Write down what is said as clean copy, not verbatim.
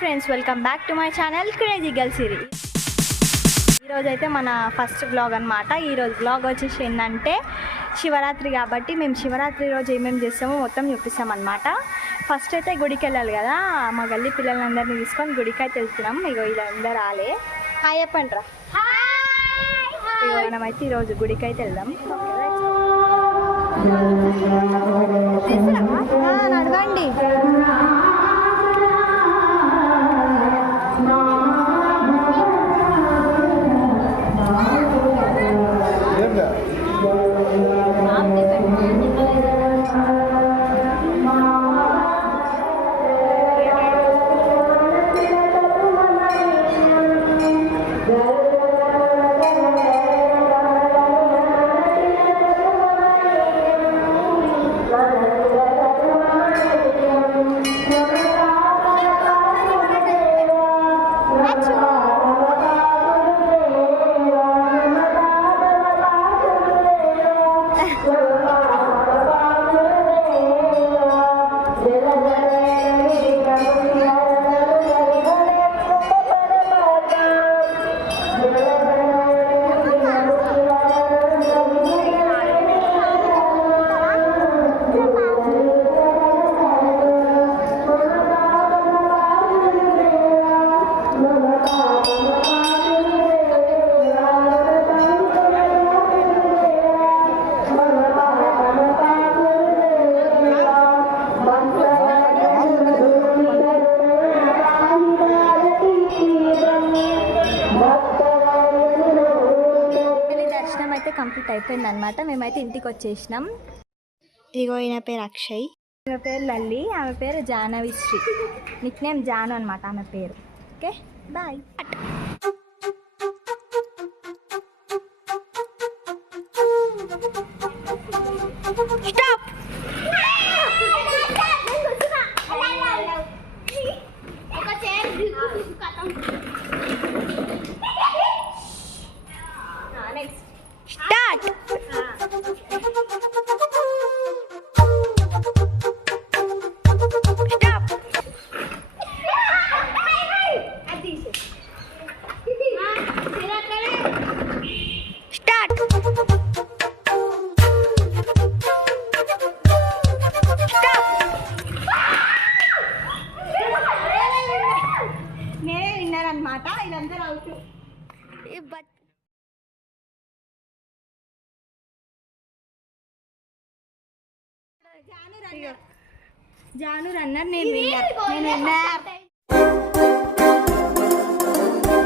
Friends, welcome back to my channel crazy girl series. ఈరోజు అయితే మన ఫస్ట్ బ్లాగ్ అనమాట. ఈరోజు బ్లాగ్ వచ్చేసి ఏంటంటే శివరాత్రి కాబట్టి మేము శివరాత్రి రోజు ఏమేమి చేస్తామో మొత్తం చూపిస్తామన్నమాట. ఫస్ట్ అయితే గుడికి వెళ్ళాలి కదా, మా గల్లీ పిల్లలందరినీ తీసుకొని గుడికి అయితే వెళ్తున్నాం. ఇగో ఇలా అందరూ రాలే, హాయ్ చెప్పండి రా. ఇగో మనమైతే ఈరోజు గుడికి అయితే వెళ్దాం. నడవండి. అయితే కంప్లీట్ అయిపోయింది అనమాట. మేమైతే ఇంటికి వచ్చేసినాం. ఇగో ఈయన పేరు అక్షయ్, ఈమె పేరు లల్లి, ఆమె పేరు జానవిశ్రీ, నిక్ నేమ్ జాను అనమాట ఆమె పేరు. Okay boy. Start. నేనే విన్నర్ అనమాట. ఇదంతా అవుట్. జాను రన్నర్, నేను విన్నర్.